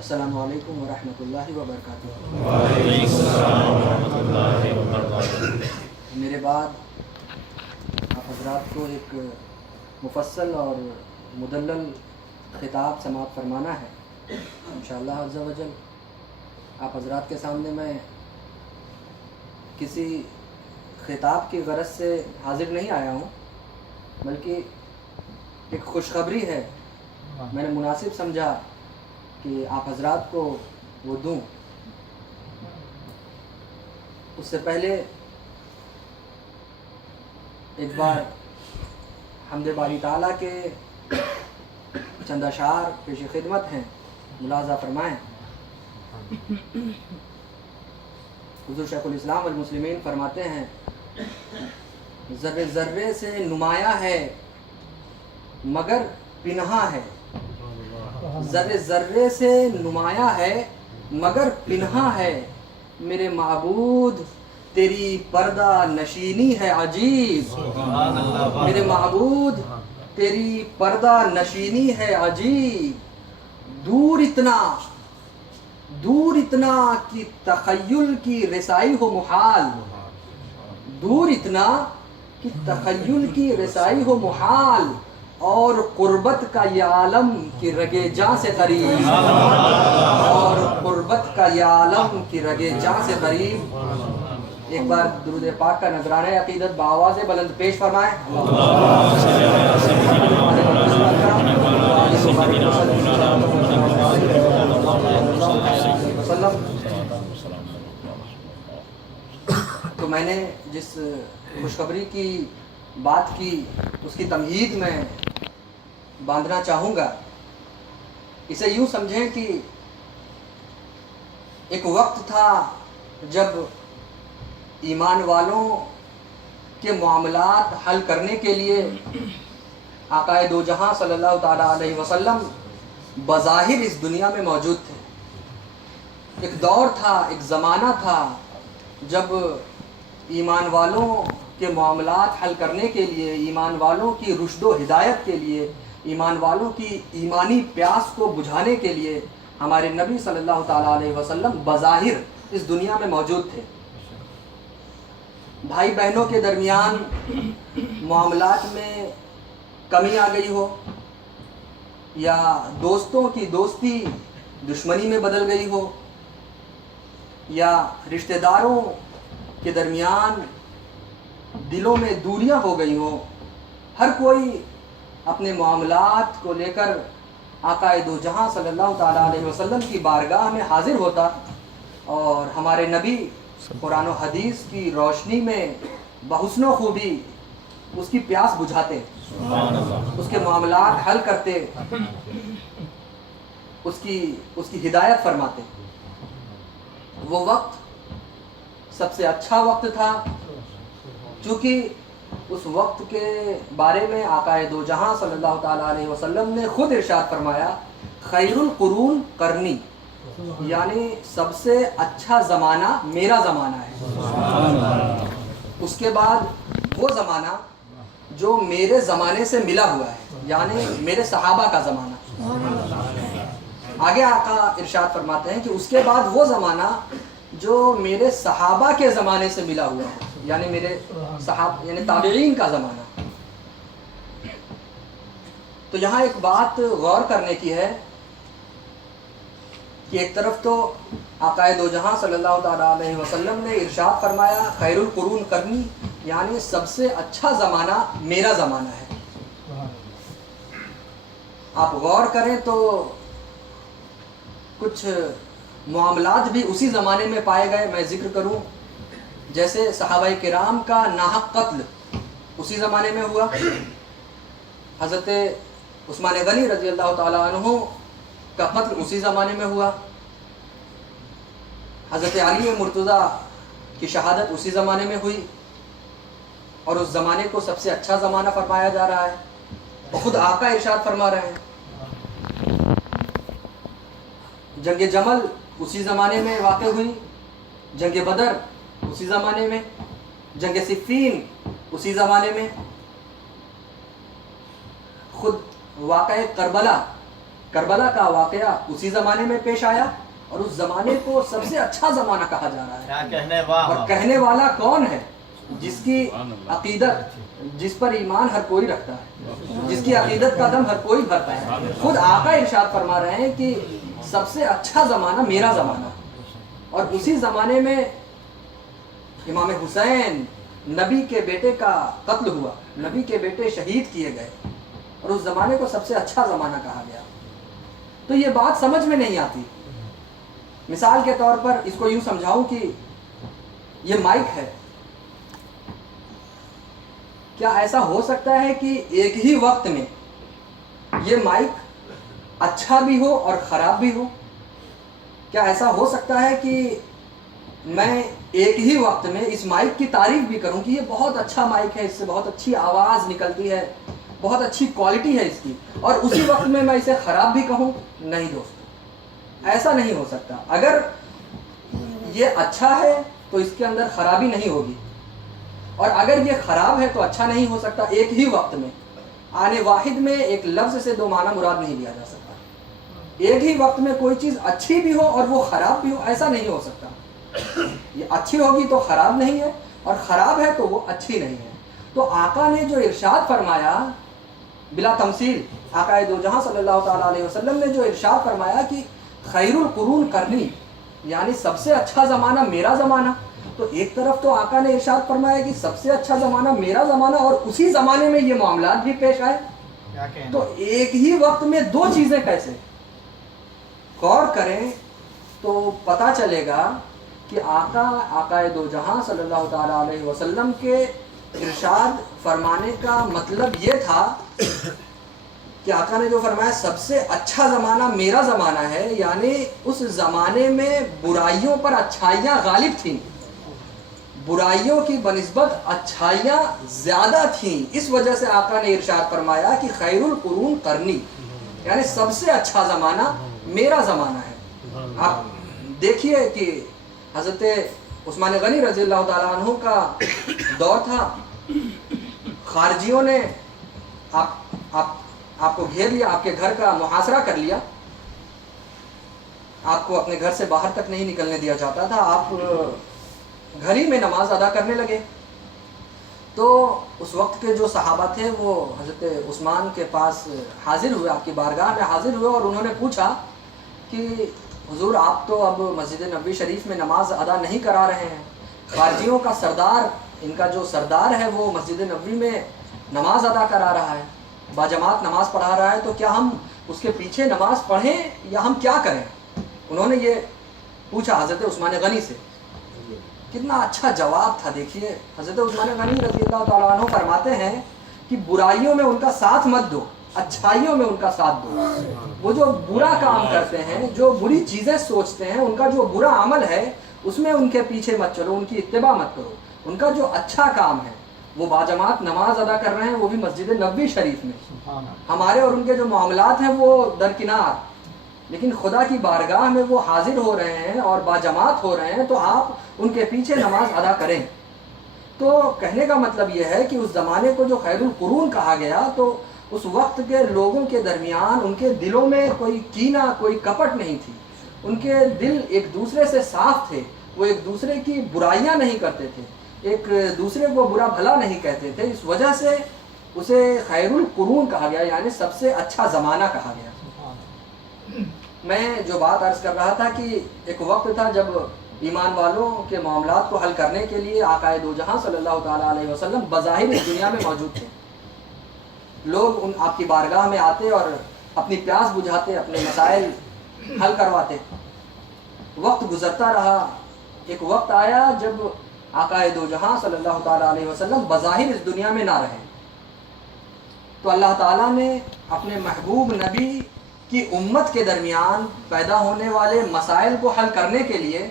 السلام علیکم ورحمۃ اللہ وبرکاتہ۔ وعلیکم السلام ورحمۃ اللہ وبرکاتہ۔ میرے بعد آپ حضرات کو ایک مفصل اور مدلل خطاب سماعت فرمانا ہے انشاءاللہ عز و جل۔ آپ حضرات کے سامنے میں کسی خطاب کی غرض سے حاضر نہیں آیا ہوں، بلکہ ایک خوشخبری ہے، میں نے مناسب سمجھا کہ آپ حضرات کو وہ دوں۔ اس سے پہلے ایک بار حمد باری تعالیٰ کے چند اشعار پیش خدمت ہیں، ملاحظہ فرمائیں۔ حضور شیخ الاسلام والمسلمین فرماتے ہیں، ذرے ذرے سے نمایاں ہے مگر پنہاں ہے، ذرے ذرے سے نمایاں ہے مگر پنہاں ہے، میرے معبود تیری پردہ نشینی ہے عجیب، میرے معبود تیری پردہ نشینی ہے عجیب، دور اتنا کہ تخیل کی رسائی ہو محال، دور اتنا کہ تخیل کی رسائی ہو محال، اور قربت کا یہ عالم کی رگے جاں سے قریب، اور قربت کا یہ عالم کی رگے جاں سے قریب۔ ایک بار درود پاک کا نذرانہ عقیدت بآواز بلند پیش فرمائیں۔ تو میں نے جس خوشخبری کی بات کی اس کی تمہید میں باندھنا چاہوں گا۔ اسے یوں سمجھیں کہ ایک وقت تھا جب ایمان والوں کے معاملات حل کرنے کے لیے آقا دو جہاں صلی اللہ تعالیٰ علیہ وسلم بظاہر اس دنیا میں موجود تھے۔ ایک دور تھا، ایک زمانہ تھا جب ایمان والوں کے معاملات حل کرنے کے لیے، ایمان والوں کی رشد و ہدایت کے لیے، ایمان والوں کی ایمانی پیاس کو بجھانے کے لیے ہمارے نبی صلی اللہ تعالیٰ علیہ وسلم بظاہر اس دنیا میں موجود تھے۔ بھائی بہنوں کے درمیان معاملات میں کمی آ گئی ہو، یا دوستوں کی دوستی دشمنی میں بدل گئی ہو، یا رشتہ داروں کے درمیان دلوں میں دوریاں ہو گئی ہوں، ہر کوئی اپنے معاملات کو لے کر آقا دو جہاں صلی اللہ تعالیٰ علیہ وسلم کی بارگاہ میں حاضر ہوتا، اور ہمارے نبی قرآن و حدیث کی روشنی میں بحسن و خوبی اس کی پیاس بجھاتے، اس کے معاملات حل کرتے، اس کی ہدایت فرماتے۔ وہ وقت سب سے اچھا وقت تھا، چونکہ اس وقت کے بارے میں آقا دو جہاں صلی اللہ تعالیٰ علیہ وسلم نے خود ارشاد فرمایا، خیر القرون قرنی، یعنی سب سے اچھا زمانہ میرا زمانہ ہے، اس کے بعد وہ زمانہ جو میرے زمانے سے ملا ہوا ہے، یعنی میرے صحابہ کا زمانہ۔ آگے آقا ارشاد فرماتے ہیں کہ اس کے بعد وہ زمانہ جو میرے صحابہ کے زمانے سے ملا ہوا ہے، یعنی میرے صحابہ یعنی تابعین کا زمانہ۔ تو یہاں ایک بات غور کرنے کی ہے کہ ایک طرف تو آقا دو جہاں صلی اللہ تعالیٰ علیہ وسلم نے ارشاد فرمایا خیر القرون قرنی، یعنی سب سے اچھا زمانہ میرا زمانہ ہے۔ آپ غور کریں تو کچھ معاملات بھی اسی زمانے میں پائے گئے۔ میں ذکر کروں، جیسے صحابہ کرام کا ناحق قتل اسی زمانے میں ہوا، حضرت عثمان غنی رضی اللہ تعالیٰ عنہ کا قتل اسی زمانے میں ہوا، حضرت علی مرتضیٰ کی شہادت اسی زمانے میں ہوئی، اور اس زمانے کو سب سے اچھا زمانہ فرمایا جا رہا ہے، اور خود آقا ارشاد فرما رہے ہیں۔ جنگ جمل اسی زمانے میں واقع ہوئی، جنگ بدر اسی زمانے میں، جنگ صفین اسی زمانے میں، خود واقعہ کربلا کربلا کا واقعہ اسی زمانے میں پیش آیا اور اس زمانے کو سب سے اچھا زمانہ کہا جا رہا ہے. کیا کہنے واہ اور کہنے والا کون ہے؟ جس کی عقیدت، جس پر ایمان ہر کوئی رکھتا ہے، جس کی عقیدت کا دم ہر کوئی بھرتا ہے. خود آقا ارشاد فرما رہے ہیں کہ سب سے اچھا زمانہ میرا زمانہ. اور اسی زمانے میں امام حسین نبی کے بیٹے کا قتل ہوا، نبی کے بیٹے شہید کیے گئے اور اس زمانے کو سب سے اچھا زمانہ کہا گیا. تو یہ بات سمجھ میں نہیں آتی. مثال کے طور پر اس کو یوں سمجھاؤں کہ یہ مائک ہے. کیا ایسا ہو سکتا ہے کہ ایک ہی وقت میں یہ مائک اچھا بھی ہو اور خراب بھی ہو؟ کیا ایسا ہو سکتا ہے کہ میں ایک ہی وقت میں اس مائک کی تعریف بھی کروں کہ یہ بہت اچھا مائک ہے، اس سے بہت اچھی آواز نکلتی ہے، بہت اچھی کوالٹی ہے اس کی، اور اسی وقت میں اسے خراب بھی کہوں؟ نہیں دوستو، ایسا نہیں ہو سکتا. اگر یہ اچھا ہے تو اس کے اندر خرابی نہیں ہوگی، اور اگر یہ خراب ہے تو اچھا نہیں ہو سکتا. ایک ہی وقت میں آنے واحد میں ایک لفظ سے دو معنی مراد نہیں لیا جا سکتا. ایک ہی وقت میں کوئی چیز اچھی بھی ہو اور وہ خراب بھی ہو، ایسا نہیں ہو سکتا. یہ اچھی ہوگی تو خراب نہیں ہے، اور خراب ہے تو وہ اچھی نہیں ہے. تو آقا نے جو ارشاد فرمایا بلا تمثیل، آقا دو جہاں صلی اللہ تعالیٰ علیہ وسلم نے جو ارشاد فرمایا کہ خیر القرون قرنی، یعنی سب سے اچھا زمانہ میرا زمانہ. تو ایک طرف تو آقا نے ارشاد فرمایا کہ سب سے اچھا زمانہ میرا زمانہ، اور اسی زمانے میں یہ معاملات بھی پیش آئے. تو ایک ہی وقت میں دو چیزیں کیسے؟ غور کریں تو پتہ چلے گا کہ آقا دو جہاں صلی اللہ تعالیٰ علیہ وسلم کے ارشاد فرمانے کا مطلب یہ تھا کہ آقا نے جو فرمایا سب سے اچھا زمانہ میرا زمانہ ہے، یعنی اس زمانے میں برائیوں پر اچھائیاں غالب تھیں، برائیوں کی بنسبت اچھائیاں زیادہ تھیں. اس وجہ سے آقا نے ارشاد فرمایا کہ خیر القرون قرنی، یعنی سب سے اچھا زمانہ میرا زمانہ ہے. آپ دیکھیے کہ حضرت عثمان غنی رضی اللہ تعالیٰ عنہ کا دور تھا. خارجیوں نے آپ کو گھیر لیا، آپ کے گھر کا محاصرہ کر لیا، آپ کو اپنے گھر سے باہر تک نہیں نکلنے دیا جاتا تھا، آپ گھر ہی میں نماز ادا کرنے لگے. تو اس وقت کے جو صحابہ تھے وہ حضرت عثمان کے پاس حاضر ہوئے، آپ کی بارگاہ میں حاضر ہوئے، اور انہوں نے پوچھا کہ حضور آپ تو اب مسجد نبوی شریف میں نماز ادا نہیں کرا رہے ہیں، خارجیوں کا سردار، ان کا جو سردار ہے وہ مسجد نبوی میں نماز ادا کرا رہا ہے، باجماعت نماز پڑھا رہا ہے، تو کیا ہم اس کے پیچھے نماز پڑھیں یا ہم کیا کریں؟ انہوں نے یہ پوچھا حضرت عثمان غنی سے. کتنا اچھا جواب تھا. دیکھیے حضرت عثمان غنی رضی اللہ تعالیٰ عنہ فرماتے ہیں کہ برائیوں میں ان کا ساتھ مت دو، اچھائیوں میں ان کا ساتھ دو. وہ جو برا کام کرتے ہیں، جو بری چیزیں سوچتے ہیں، ان کا جو برا عمل ہے اس میں ان کے پیچھے مت چلو، ان کی اتباع مت کرو. ان کا جو اچھا کام ہے، وہ باجماعت نماز ادا کر رہے ہیں، وہ بھی مسجد نبوی شریف میں. ہمارے اور ان کے جو معاملات ہیں وہ درکنار، لیکن خدا کی بارگاہ میں وہ حاضر ہو رہے ہیں اور باجماعت ہو رہے ہیں، تو آپ ان کے پیچھے نماز ادا کریں. تو کہنے کا مطلب یہ ہے کہ اس زمانے کو جو خیر القرون کہا گیا، تو اس وقت کے لوگوں کے درمیان ان کے دلوں میں کوئی کینہ، کوئی کپٹ نہیں تھی. ان کے دل ایک دوسرے سے صاف تھے، وہ ایک دوسرے کی برائیاں نہیں کرتے تھے، ایک دوسرے کو برا بھلا نہیں کہتے تھے. اس وجہ سے اسے خیر القرون کہا گیا، یعنی سب سے اچھا زمانہ کہا گیا. میں جو بات عرض کر رہا تھا کہ ایک وقت تھا جب ایمان والوں کے معاملات کو حل کرنے کے لیے آقا دو جہاں صلی اللہ تعالیٰ علیہ وسلم بظاہر اس دنیا میں موجود تھے. لوگ آپ کی بارگاہ میں آتے اور اپنی پیاس بجھاتے، اپنے مسائل حل کرواتے. وقت گزرتا رہا، ایک وقت آیا جب آقا دو جہاں صلی اللہ تعالیٰ علیہ وسلم بظاہر اس دنیا میں نہ رہے. تو اللہ تعالیٰ نے اپنے محبوب نبی کی امت کے درمیان پیدا ہونے والے مسائل کو حل کرنے کے لیے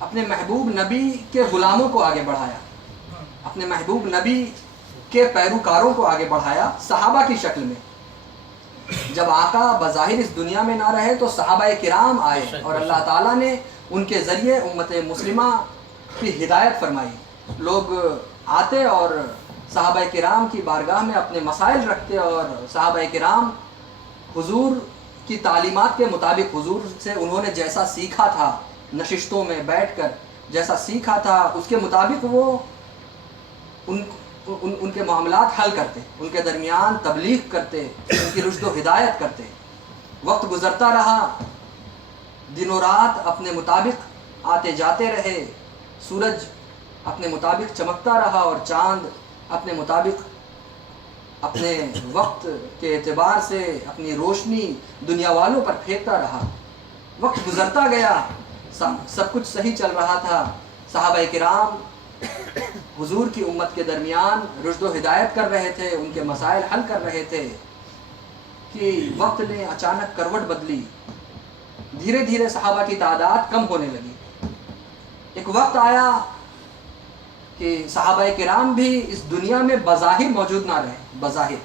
اپنے محبوب نبی کے غلاموں کو آگے بڑھایا، اپنے محبوب نبی کے پیروکاروں کو آگے بڑھایا صحابہ کی شکل میں. جب آقا بظاہر اس دنیا میں نہ رہے تو صحابہ کرام آئے اور اللہ تعالیٰ نے ان کے ذریعے امت مسلمہ کی ہدایت فرمائی. لوگ آتے اور صحابہ کرام کی بارگاہ میں اپنے مسائل رکھتے اور صحابہ کرام حضور کی تعلیمات کے مطابق حضور سے انہوں نے جیسا سیکھا تھا، نشستوں میں بیٹھ کر جیسا سیکھا تھا اس کے مطابق وہ ان کے معاملات حل کرتے، ان کے درمیان تبلیغ کرتے، ان کی رشد و ہدایت کرتے۔ وقت گزرتا رہا، دن و رات اپنے مطابق آتے جاتے رہے، سورج اپنے مطابق چمکتا رہا اور چاند اپنے مطابق اپنے وقت کے اعتبار سے اپنی روشنی دنیا والوں پر پھینکتا رہا۔ وقت گزرتا گیا، سب کچھ صحیح چل رہا تھا۔ صحابہ کرام حضور کی امت کے درمیان رشد و ہدایت کر رہے تھے، ان کے مسائل حل کر رہے تھے کہ وقت نے اچانک کروٹ بدلی۔ دھیرے دھیرے صحابہ کی تعداد کم ہونے لگی۔ ایک وقت آیا کہ صحابہ کرام بھی اس دنیا میں بظاہر موجود نہ رہے، بظاہر۔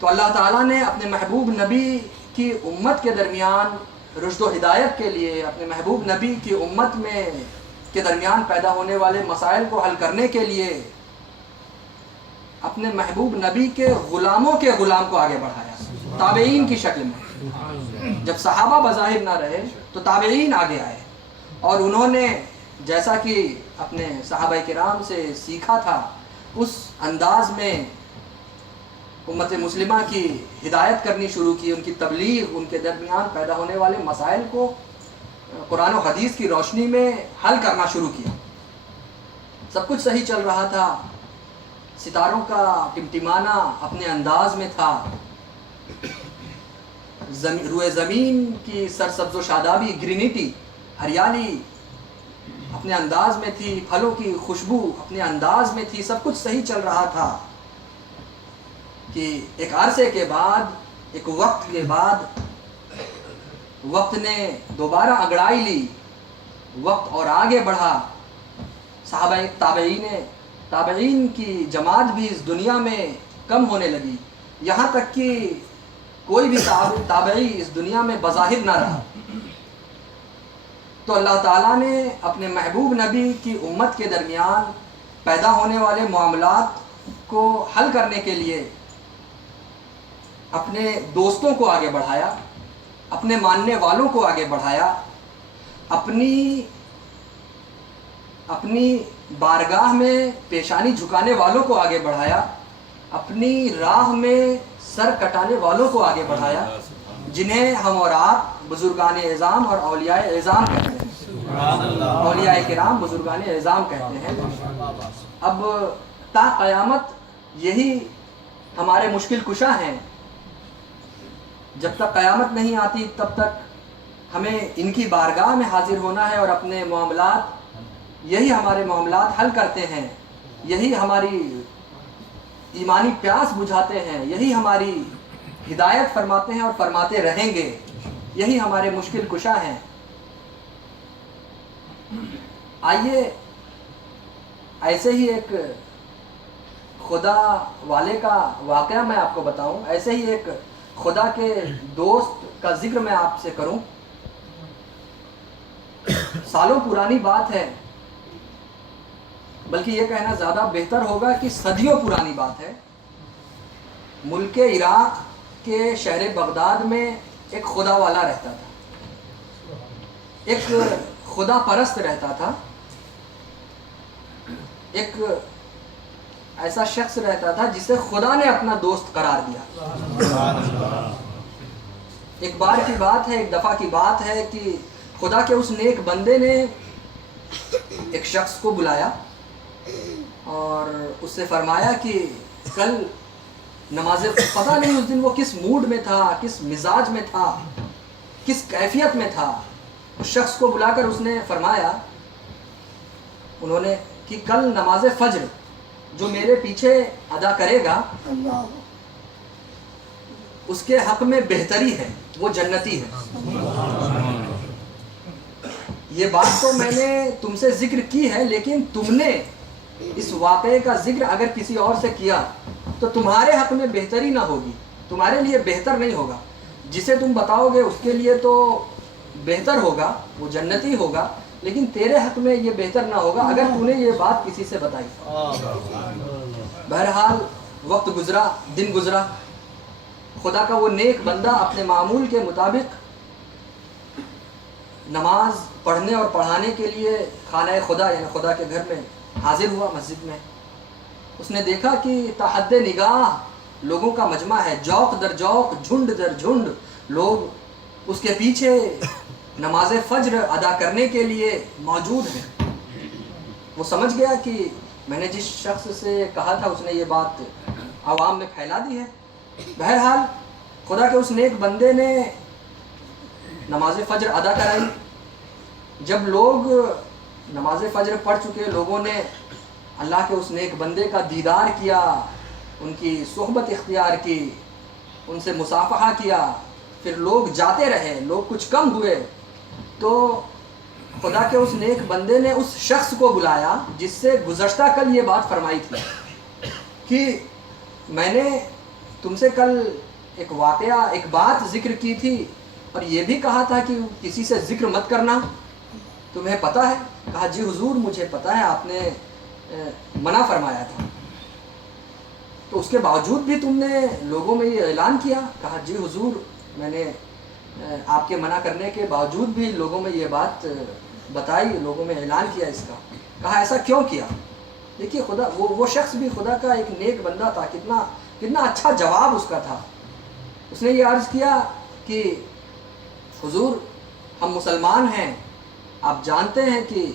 تو اللہ تعالیٰ نے اپنے محبوب نبی کی امت کے درمیان رشد و ہدایت کے لیے، اپنے محبوب نبی کی امت میں کے درمیان پیدا ہونے والے مسائل کو حل کرنے کے لیے اپنے محبوب نبی کے غلاموں کے غلام کو آگے بڑھایا، تابعین کی شکل میں۔ جب صحابہ بظاہر نہ رہے تو تابعین آگے آئے، اور انہوں نے جیسا کہ اپنے صحابہ کرام سے سیکھا تھا اس انداز میں امت مسلمہ کی ہدایت کرنی شروع کی، ان کی تبلیغ، ان کے درمیان پیدا ہونے والے مسائل کو قرآن و حدیث کی روشنی میں حل کرنا شروع کیا۔ سب کچھ صحیح چل رہا تھا، ستاروں کا ٹمٹمانا اپنے انداز میں تھا، روئے زمین کی سرسبز و شادابی، گرینٹی، ہریالی اپنے انداز میں تھی، پھلوں کی خوشبو اپنے انداز میں تھی، سب کچھ صحیح چل رہا تھا کہ ایک عرصے کے بعد، ایک وقت کے بعد وقت نے دوبارہ انگڑائی لی، وقت اور آگے بڑھا۔ صحابہ تابعین کی جماعت بھی اس دنیا میں کم ہونے لگی، یہاں تک کہ کوئی بھی تابعی اس دنیا میں بظاہر نہ رہا۔ تو اللہ تعالیٰ نے اپنے محبوب نبی کی امت کے درمیان پیدا ہونے والے معاملات کو حل کرنے کے لیے اپنے دوستوں کو آگے بڑھایا، اپنے ماننے والوں کو آگے بڑھایا، اپنی بارگاہ میں پیشانی جھکانے والوں کو آگے بڑھایا، اپنی راہ میں سر کٹانے والوں کو آگے بڑھایا، جنہیں ہم اور آپ بزرگان اعظام اور اولیاء اعظام کہتے ہیں، اولیاء کرام بزرگان اعظام کہتے ہیں۔ اب تا قیامت یہی ہمارے مشکل کشا ہیں، جب تک قیامت نہیں آتی تب تک ہمیں ان کی بارگاہ میں حاضر ہونا ہے اور اپنے معاملات، یہی ہمارے معاملات حل کرتے ہیں، یہی ہماری ایمانی پیاس بجھاتے ہیں، یہی ہماری ہدایت فرماتے ہیں اور فرماتے رہیں گے، یہی ہمارے مشکل کشا ہیں۔ آئیے ایسے ہی ایک خدا والے کا واقعہ میں آپ کو بتاؤں، ایسے ہی ایک خدا کے دوست کا ذکر میں آپ سے کروں۔ سالوں پرانی بات ہے، بلکہ یہ کہنا زیادہ بہتر ہوگا کہ صدیوں پرانی بات ہے۔ ملک عراق کے شہر بغداد میں ایک خدا والا رہتا تھا، ایک خدا پرست رہتا تھا، ایک ایسا شخص رہتا تھا جسے خدا نے اپنا دوست قرار دیا۔ ایک بار کی بات ہے، ایک دفعہ کی بات ہے کہ خدا کے اس نیک بندے نے ایک شخص کو بلایا اور اس سے فرمایا کہ کل نماز، پتہ نہیں اس دن وہ کس موڈ میں تھا، کس مزاج میں تھا، کس کیفیت میں تھا۔ اس شخص کو بلا کر اس نے فرمایا، انہوں نے، کہ کل نماز فجر جو میرے پیچھے ادا کرے گا اس کے حق میں بہتری ہے، وہ جنتی ہے۔ یہ بات تو میں نے تم سے ذکر کی ہے، لیکن تم نے اس واقعے کا ذکر اگر کسی اور سے کیا تو تمہارے حق میں بہتری نہ ہوگی، تمہارے لیے بہتر نہیں ہوگا، جسے تم بتاؤ گے اس کے لیے تو بہتر ہوگا، وہ جنتی ہوگا، لیکن تیرے حق میں یہ بہتر نہ ہوگا اگر تو نے یہ بات کسی سے بتائی۔ بہرحال وقت گزرا، دن گزرا، خدا کا وہ نیک بندہ اپنے معمول کے مطابق نماز پڑھنے اور پڑھانے کے لیے خانہ خدا یعنی خدا کے گھر میں حاضر ہوا مسجد میں. اس نے دیکھا کہ تحد نگاہ لوگوں کا مجمع ہے، جوق در جوق، جھنڈ در جھنڈ لوگ اس کے پیچھے نماز فجر ادا کرنے کے لیے موجود ہیں. وہ سمجھ گیا کہ میں نے جس شخص سے کہا تھا اس نے یہ بات عوام میں پھیلا دی ہے. بہرحال خدا کے اس نیک بندے نے نماز فجر ادا کرائی. جب لوگ نماز فجر پڑھ چکے، لوگوں نے اللہ کے اس نیک بندے کا دیدار کیا، ان کی صحبت اختیار کی، ان سے مصافحہ کیا، پھر لوگ جاتے رہے، لوگ کچھ کم ہوئے، تو خدا کے اس نیک بندے نے اس شخص کو بلایا جس سے گزشتہ کل یہ بات فرمائی تھی کہ میں نے تم سے کل ایک واقعہ، ایک بات ذکر کی تھی اور یہ بھی کہا تھا کہ کسی سے ذکر مت کرنا، تمہیں پتہ ہے؟ کہا جی حضور مجھے پتہ ہے، آپ نے منع فرمایا تھا. تو اس کے باوجود بھی تم نے لوگوں میں یہ اعلان کیا؟ کہا جی حضور میں نے آپ کے منع کرنے کے باوجود بھی لوگوں میں یہ بات بتائی، لوگوں میں اعلان کیا اس کا. کہا ایسا کیوں کیا؟ دیکھیے خدا وہ شخص بھی خدا کا ایک نیک بندہ تھا، کتنا اچھا جواب اس کا تھا. اس نے یہ عرض کیا کہ حضور ہم مسلمان ہیں، آپ جانتے ہیں کہ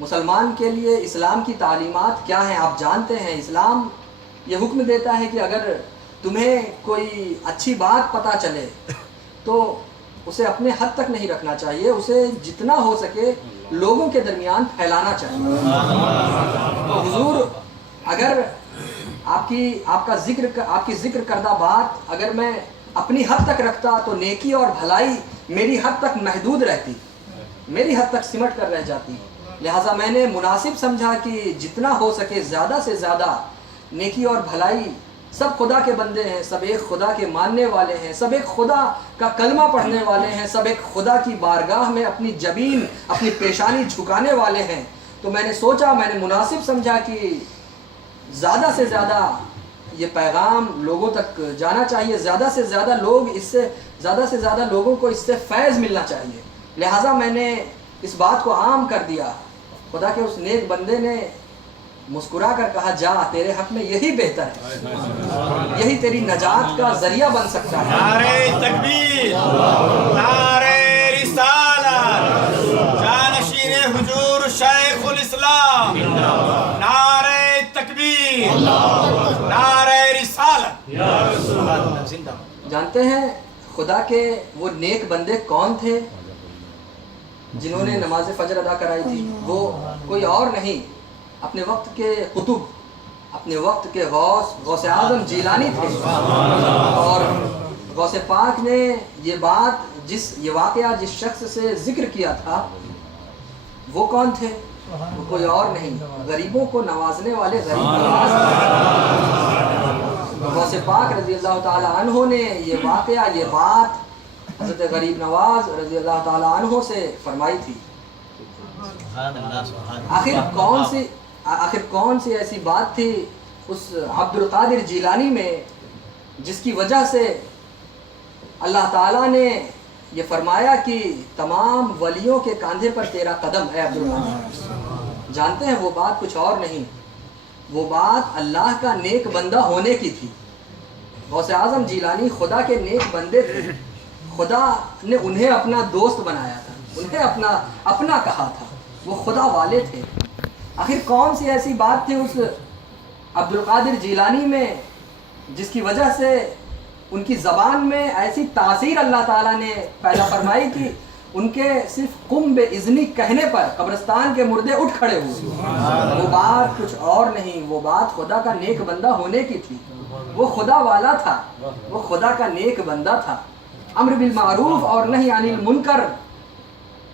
مسلمان کے لیے اسلام کی تعلیمات کیا ہیں، آپ جانتے ہیں اسلام یہ حکم دیتا ہے کہ اگر تمہیں کوئی اچھی بات پتہ چلے تو اسے اپنے حد تک نہیں رکھنا چاہیے، اسے جتنا ہو سکے لوگوں کے درمیان پھیلانا چاہیے. تو حضور اگر آپ کی ذکر کردہ بات اگر میں اپنی حد تک رکھتا تو نیکی اور بھلائی میری حد تک محدود رہتی، میری حد تک سمٹ کر رہ جاتی. لہٰذا میں نے مناسب سمجھا کہ جتنا ہو سکے زیادہ سے زیادہ نیکی اور بھلائی، سب خدا کے بندے ہیں، سب ایک خدا کے ماننے والے ہیں، سب ایک خدا کا کلمہ پڑھنے والے ہیں، سب ایک خدا کی بارگاہ میں اپنی جبین اپنی پیشانی جھکانے والے ہیں. تو میں نے سوچا، میں نے مناسب سمجھا کہ زیادہ سے زیادہ یہ پیغام لوگوں تک جانا چاہیے، زیادہ سے زیادہ لوگوں کو اس سے فیض ملنا چاہیے. لہٰذا میں نے اس بات کو عام کر دیا. خدا کے اس نیک بندے نے مسکرا کر کہا جا، تیرے حق میں یہی بہتر ہے، یہی تیری نجات کا ذریعہ بن سکتا ہے. نعرہ تکبیر، نعرہ رسالت، جانشین حضور شیخ الاسلام، نعرہ تکبیر، نعرہ رسالت. جانتے ہیں خدا کے وہ نیک بندے کون تھے جنہوں نے نماز فجر ادا کرائی تھی؟ وہ کوئی اور نہیں، اپنے وقت کے قطب، اپنے وقت کے غوث اعظم جیلانی تھے. اور غوث پاک نے یہ واقعہ جس شخص سے ذکر کیا تھا وہ کون تھے؟ وہ کوئی اور نہیں، غریبوں کو نوازنے والے غریب نواز. غوث پاک رضی اللہ تعالی عنہ نے یہ واقعہ، یہ بات حضرت غریب نواز رضی اللہ تعالی عنہ سے فرمائی تھی. آخر کون سی ایسی بات تھی اس عبد القادر جیلانی میں جس کی وجہ سے اللہ تعالیٰ نے یہ فرمایا کہ تمام ولیوں کے کاندھے پر تیرا قدم ہے عبد القادر؟ جانتے ہیں وہ بات کچھ اور نہیں، وہ بات اللہ کا نیک بندہ ہونے کی تھی. غوث اعظم جیلانی خدا کے نیک بندے تھے، خدا نے انہیں اپنا دوست بنایا تھا، انہیں اپنا کہا تھا، وہ خدا والے تھے. آخر کون سی ایسی بات تھی اس عبد القادر جیلانی میں جس کی وجہ سے ان کی زبان میں ایسی تاثیر اللہ تعالیٰ نے پیدا فرمائی کہ ان کے صرف قم باذنی کہنے پر قبرستان کے مردے اٹھ کھڑے ہوئے؟ وہ بات کچھ اور نہیں، وہ بات خدا کا نیک بندہ ہونے کی تھی. وہ خدا والا تھا، وہ خدا کا نیک بندہ تھا، امر بالمعروف اور نہی عن المنکر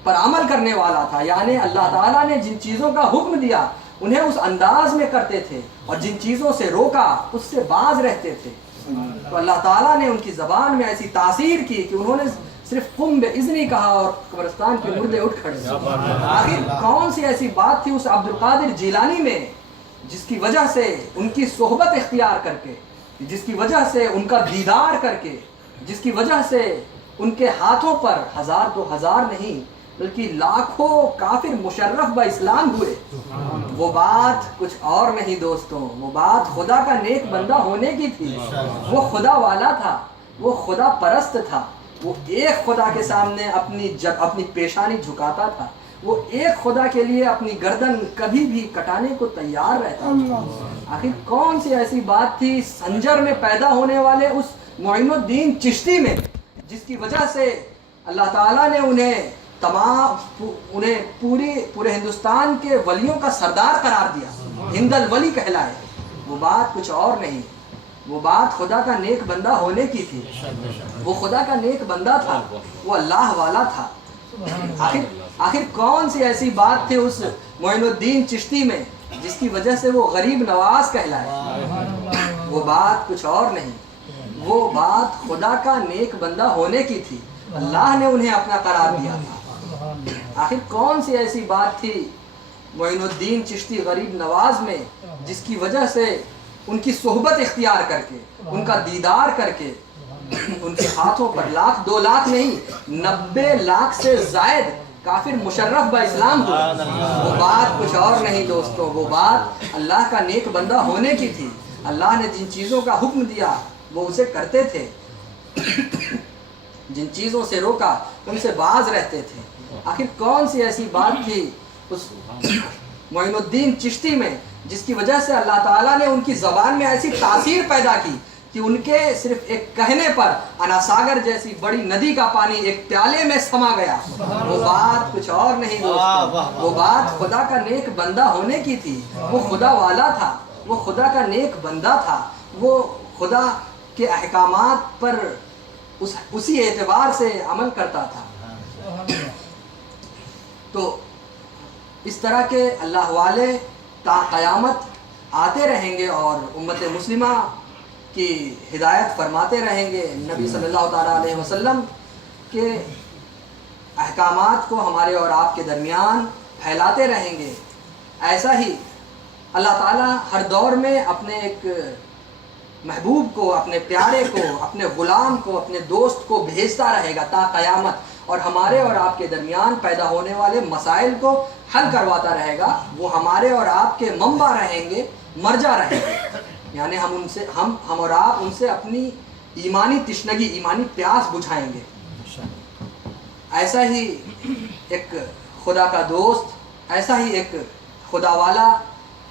پر عمل کرنے والا تھا. یعنی اللہ تعالیٰ نے جن چیزوں کا حکم دیا انہیں اس انداز میں کرتے تھے اور جن چیزوں سے روکا اس سے باز رہتے تھے. تو اللہ تعالیٰ نے ان کی زبان میں ایسی تاثیر کی کہ انہوں نے صرف قم باذنی کہا اور قبرستان کے مردے اٹھ کھڑے. آخر کون سی ایسی بات تھی اس عبد القادر جیلانی میں جس کی وجہ سے ان کی صحبت اختیار کر کے جس کی وجہ سے ان کا دیدار کر کے، جس کی وجہ سے ان کے ہاتھوں پر ہزار دو ہزار نہیں بلکہ لاکھوں کافر مشرف با اسلام ہوئے، وہ بات کچھ اور نہیں دوستوں، وہ بات خدا کا نیک بندہ ہونے کی تھی۔ وہ خدا والا تھا، وہ خدا پرست تھا، وہ ایک خدا کے سامنے اپنی پیشانی جھکاتا تھا، وہ ایک خدا کے لیے اپنی گردن کبھی بھی کٹانے کو تیار رہتا تھا۔ آخر کون سی ایسی بات تھی سنجر میں پیدا ہونے والے اس معین الدین چشتی میں، جس کی وجہ سے اللہ تعالیٰ نے انہیں پورے ہندوستان کے ولیوں کا سردار قرار دیا، ہند الولی کہلائے۔ وہ بات کچھ اور نہیں، وہ بات خدا کا نیک بندہ ہونے کی تھی۔ وہ خدا کا نیک بندہ تھا، وہ اللہ والا تھا۔ آخر کون سی ایسی بات تھی اس معین الدین چشتی میں جس کی وجہ سے وہ غریب نواز کہلائے؟ وہ بات کچھ اور نہیں، وہ بات خدا کا نیک بندہ ہونے کی تھی، اللہ نے انہیں اپنا قرار دیا تھا۔ آخر کون سی ایسی بات تھی معین الدین چشتی غریب نواز میں جس کی وجہ سے ان کی صحبت اختیار کر کے، ان کا دیدار کر کے، ان کے ہاتھوں پر لاکھ دو لاکھ نہیں 90 لاکھ سے زائد کافر مشرف با اسلام ہوئے؟ وہ بات کچھ اور نہیں دوستوں، وہ بات اللہ کا نیک بندہ ہونے کی تھی۔ اللہ نے جن چیزوں کا حکم دیا وہ اسے کرتے تھے، جن چیزوں سے روکا ان سے باز رہتے تھے۔ آخر کون سی ایسی بات تھی اس معین الدین چشتی میں جس کی وجہ سے اللہ تعالیٰ نے ان کی زبان میں ایسی تاثیر پیدا کی کہ ان کے صرف ایک کہنے پر اناساگر جیسی بڑی ندی کا پانی ایک پیالے میں سما گیا؟ وہ بات کچھ اور نہیں دوستوں، وہ بات خدا کا نیک بندہ ہونے کی تھی۔ وہ خدا والا تھا، وہ خدا کا نیک بندہ تھا، وہ خدا کے احکامات پر اسی اعتبار سے عمل کرتا تھا۔ تو اس طرح کے اللہ والے تا قیامت آتے رہیں گے اور امت مسلمہ کی ہدایت فرماتے رہیں گے، نبی صلی اللہ تعالیٰ علیہ وسلم کے احکامات کو ہمارے اور آپ کے درمیان پھیلاتے رہیں گے۔ ایسا ہی اللہ تعالیٰ ہر دور میں اپنے ایک محبوب کو، اپنے پیارے کو، اپنے غلام کو، اپنے دوست کو بھیجتا رہے گا تا قیامت، اور ہمارے اور آپ کے درمیان پیدا ہونے والے مسائل کو حل کرواتا رہے گا۔ وہ ہمارے اور آپ کے منبع رہیں گے، مرجع رہیں گے، یعنی ہم اور آپ ان سے اپنی ایمانی تشنگی، ایمانی پیاس بجھائیں گے۔ ایسا ہی ایک خدا کا دوست، ایسا ہی ایک خدا والا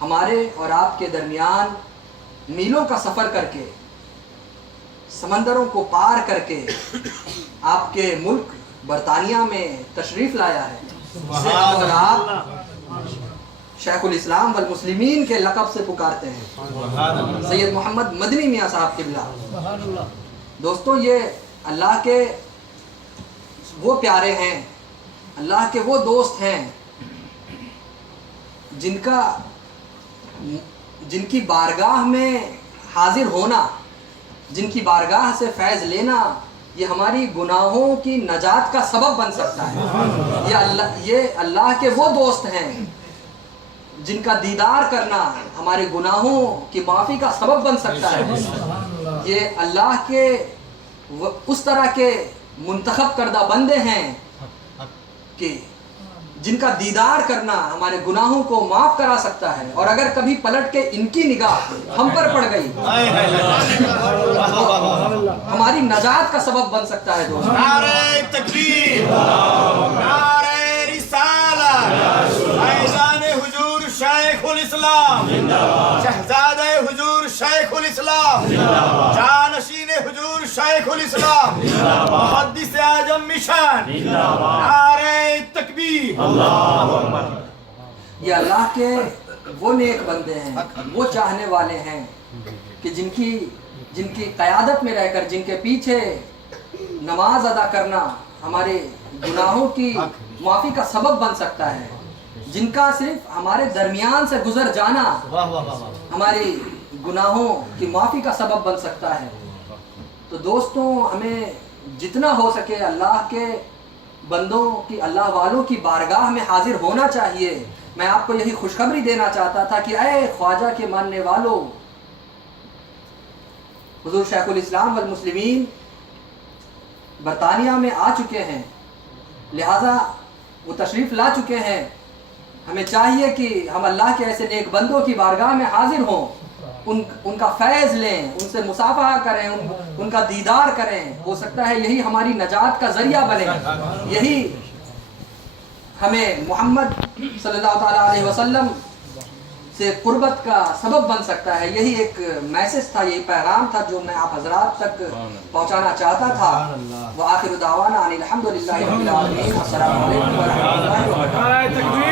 ہمارے اور آپ کے درمیان میلوں کا سفر کر کے، سمندروں کو پار کر کے آپ کے ملک برطانیہ میں تشریف لایا ہے، جسے ہم اور آپ شیخ الاسلام والمسلمین کے لقب سے پکارتے ہیں، سید محمد مدنی میاں صاحب قبلہ۔ دوستوں، یہ اللہ کے وہ پیارے ہیں، اللہ کے وہ دوست ہیں جن کی بارگاہ میں حاضر ہونا، جن کی بارگاہ سے فیض لینا، یہ ہماری گناہوں کی نجات کا سبب بن سکتا ہے۔ یہ اللہ کے وہ دوست ہیں جن کا دیدار کرنا ہمارے گناہوں کی معافی کا سبب بن سکتا ہے۔ یہ اللہ کے اس طرح کے منتخب کردہ بندے ہیں کہ جن کا دیدار کرنا ہمارے گناہوں کو معاف کرا سکتا ہے، اور اگر کبھی پلٹ کے ان کی نگاہ ہم پر پڑ گئی ہماری نجات کا سبب بن سکتا ہے۔ دوستو، نعرہ تکبیر، نعرہ رسالت، فیضان حضور شیخ الاسلام، شہزادہ حضور شیخ الاسلام، جانشین حضور شیخ الاسلام، محدث اعظم مشن، نعرہ تکبیر۔ یہ اللہ کے وہ نیک بندے ہیں، وہ چاہنے والے ہیں کہ جن کی قیادت میں رہ کر، جن کے پیچھے نماز ادا کرنا ہمارے گناہوں کی معافی کا سبب بن سکتا ہے، جن کا صرف ہمارے درمیان سے گزر جانا ہماری گناہوں کی معافی کا سبب بن سکتا ہے۔ تو دوستوں، ہمیں جتنا ہو سکے اللہ کے بندوں کی، اللہ والوں کی بارگاہ میں حاضر ہونا چاہیے۔ میں آپ کو یہی خوشخبری دینا چاہتا تھا کہ اے خواجہ کے ماننے والوں، حضور شیخ الاسلام والمسلمین برطانیہ میں آ چکے ہیں، لہٰذا وہ تشریف لا چکے ہیں. ہمیں چاہیے کہ ہم اللہ کے ایسے نیک بندوں کی بارگاہ میں حاضر ہوں، ان کا فیض لیں، ان سے مصافحہ کریں، ان کا دیدار کریں. ہو سکتا ہے یہی ہماری نجات کا ذریعہ بنے، یہی ہمیں محمد صلی اللہ تعالیٰ علیہ وسلم سے قربت کا سبب بن سکتا ہے. یہی ایک میسج تھا، یہی پیغام تھا جو میں آپ حضرات تک پہنچانا چاہتا تھا. وآخر دعوانا ان الحمد للہ رب العالمین. السلام علیکم ورحمۃ اللہ وبرکاتہ.